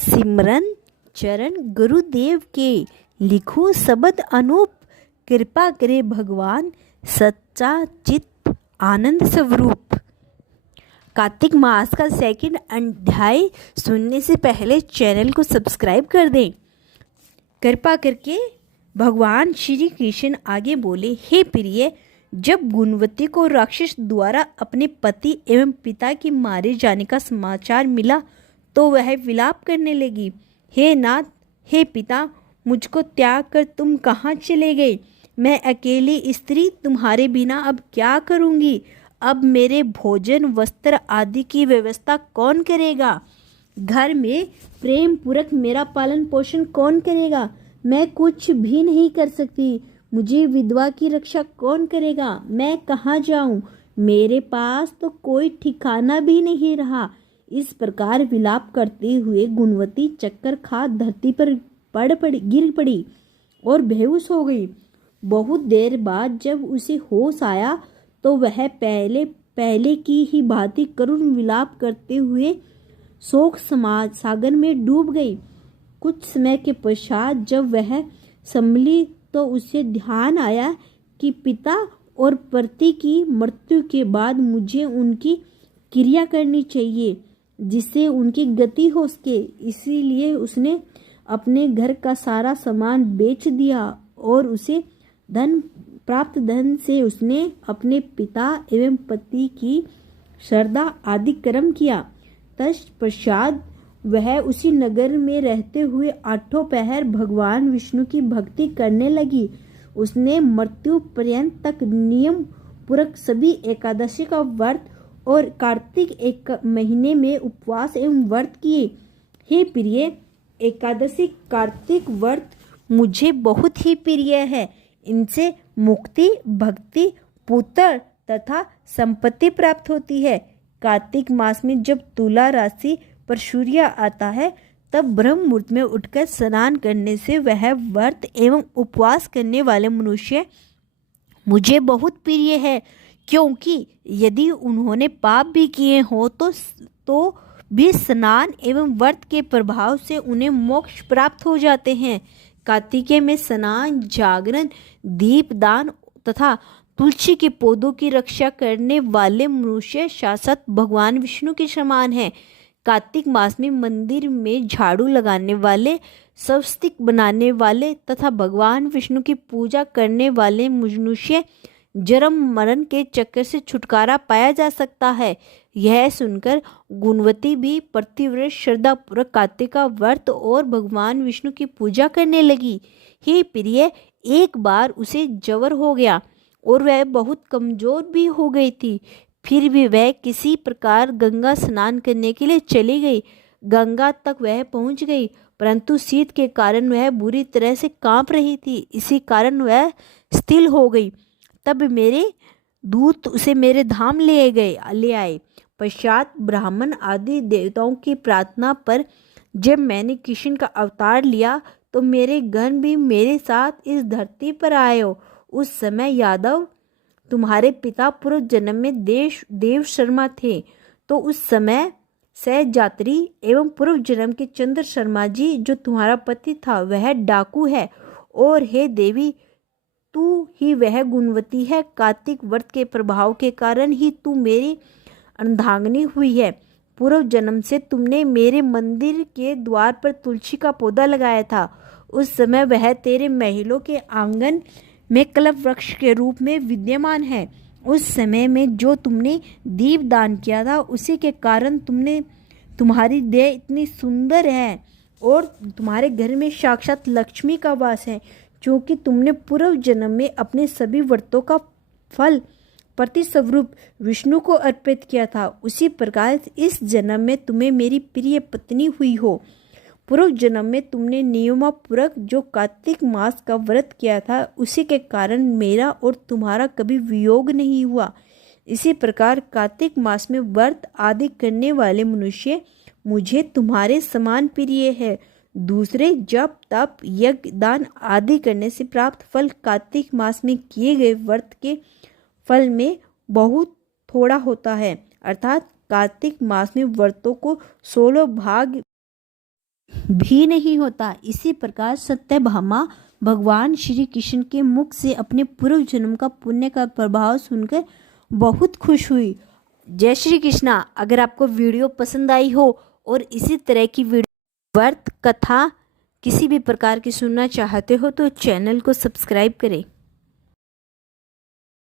सिमरन चरण गुरुदेव के लिखो शब्द अनूप। कृपा करे भगवान सच्चा चित्त आनंद स्वरूप। कार्तिक मास का सेकंड अध्याय सुनने से पहले चैनल को सब्सक्राइब कर दें। कृपा करके भगवान श्री कृष्ण आगे बोले, हे प्रिय, जब गुणवती को राक्षस द्वारा अपने पति एवं पिता के मारे जाने का समाचार मिला तो वह विलाप करने लगी। हे नाथ, हे पिता, मुझको त्याग कर तुम कहाँ चले गए? मैं अकेली स्त्री तुम्हारे बिना अब क्या करूँगी? अब मेरे भोजन वस्त्र आदि की व्यवस्था कौन करेगा? घर में प्रेम पूर्वक मेरा पालन पोषण कौन करेगा? मैं कुछ भी नहीं कर सकती। मुझे विधवा की रक्षा कौन करेगा? मैं कहाँ जाऊँ? मेरे पास तो कोई ठिकाना भी नहीं रहा। इस प्रकार विलाप करते हुए गुणवती चक्कर खा धरती पर गिर पड़ी और बेहोश हो गई। बहुत देर बाद जब उसे होश आया तो वह पहले की ही भांति करुण विलाप करते हुए शोक सागर में डूब गई। कुछ समय के पश्चात जब वह संभली तो उसे ध्यान आया कि पिता और पति की मृत्यु के बाद मुझे उनकी क्रिया करनी चाहिए जिससे उनकी गति हो सके। इसीलिए उसने अपने घर का सारा सामान बेच दिया और उसे प्राप्त धन से उसने अपने पिता एवं पति की श्रद्धा आदि कर्म किया। तत्पश्चात वह उसी नगर में रहते हुए आठों पहर भगवान विष्णु की भक्ति करने लगी। उसने मृत्यु पर्यंत तक नियम पूर्वक सभी एकादशी का व्रत और कार्तिक एक महीने में उपवास एवं व्रत किए। हे प्रिय, एकादशी कार्तिक व्रत मुझे बहुत ही प्रिय है। इनसे मुक्ति, भक्ति, पुत्र तथा संपत्ति प्राप्त होती है। कार्तिक मास में जब तुला राशि पर सूर्य आता है तब ब्रह्म मुहूर्त में उठकर स्नान करने से वह व्रत एवं उपवास करने वाले मनुष्य मुझे बहुत प्रिय है, क्योंकि यदि उन्होंने पाप भी किए हो तो भी स्नान एवं व्रत के प्रभाव से उन्हें मोक्ष प्राप्त हो जाते हैं। कार्तिकेय में स्नान, जागरण, दीपदान तथा तुलसी के पौधों की रक्षा करने वाले मनुष्य साक्षात भगवान विष्णु के समान है। कार्तिक मास में मंदिर में झाड़ू लगाने वाले, स्वस्तिक बनाने वाले तथा भगवान विष्णु की पूजा करने वाले मनुष्य जन्म मरण के चक्कर से छुटकारा पाया जा सकता है। यह सुनकर गुणवती भी प्रतिव्रत श्रद्धा पूर्वक कार्तिक का व्रत और भगवान विष्णु की पूजा करने लगी। हे प्रिय, एक बार उसे ज्वर हो गया और वह बहुत कमजोर भी हो गई थी। फिर भी वह किसी प्रकार गंगा स्नान करने के लिए चली गई। गंगा तक वह पहुंच गई, परंतु शीत के कारण वह बुरी तरह से कांप रही थी। इसी कारण वह स्थिर हो गई। तब मेरे दूत उसे मेरे धाम ले आए। पश्चात ब्राह्मण आदि देवताओं की प्रार्थना पर जब मैंने कृष्ण का अवतार लिया तो मेरे गण भी मेरे साथ इस धरती पर आए हो। उस समय यादव तुम्हारे पिता पूर्व जन्म में देव शर्मा थे, तो उस समय सहयात्री एवं पूर्व जन्म के चंद्र शर्मा जी जो तुम्हारा पति था वह डाकू है। और हे देवी, तू ही वह गुणवती है। कार्तिक व्रत के प्रभाव के कारण ही तू मेरी अर्धांगिनी हुई है। पूर्व जन्म से तुमने मेरे मंदिर के द्वार पर तुलसी का पौधा लगाया था। उस समय वह तेरे महलों के आंगन में कल्प वृक्ष के रूप में विद्यमान है। उस समय में जो तुमने दीप दान किया था उसी के कारण तुम्हारी देह इतनी सुंदर है और तुम्हारे घर में साक्षात लक्ष्मी का वास है, क्योंकि तुमने पूर्व जन्म में अपने सभी व्रतों का फल प्रतिस्वरूप विष्णु को अर्पित किया था। उसी प्रकार इस जन्म में तुम्हें मेरी प्रिय पत्नी हुई हो। पूर्व जन्म में तुमने नियमपूर्वक जो कार्तिक मास का व्रत किया था उसी के कारण मेरा और तुम्हारा कभी वियोग नहीं हुआ। इसी प्रकार कार्तिक मास में व्रत आदि करने वाले मनुष्य मुझे तुम्हारे समान प्रिय है। दूसरे जप, तप, यज्ञ, दान आदि करने से प्राप्त फल कार्तिक मास में किए गए व्रत के फल में बहुत थोड़ा होता है। अर्थात कार्तिक मास में व्रतों को 16 भाग भी नहीं होता। इसी प्रकार सत्यभामा भगवान श्री कृष्ण के मुख से अपने पूर्व जन्म का पुण्य का प्रभाव सुनकर बहुत खुश हुई। जय श्री कृष्णा। अगर आपको वीडियो पसंद आई हो और इसी तरह की वीडियो व्रत कथा किसी भी प्रकार की सुनना चाहते हो तो चैनल को सब्सक्राइब करें।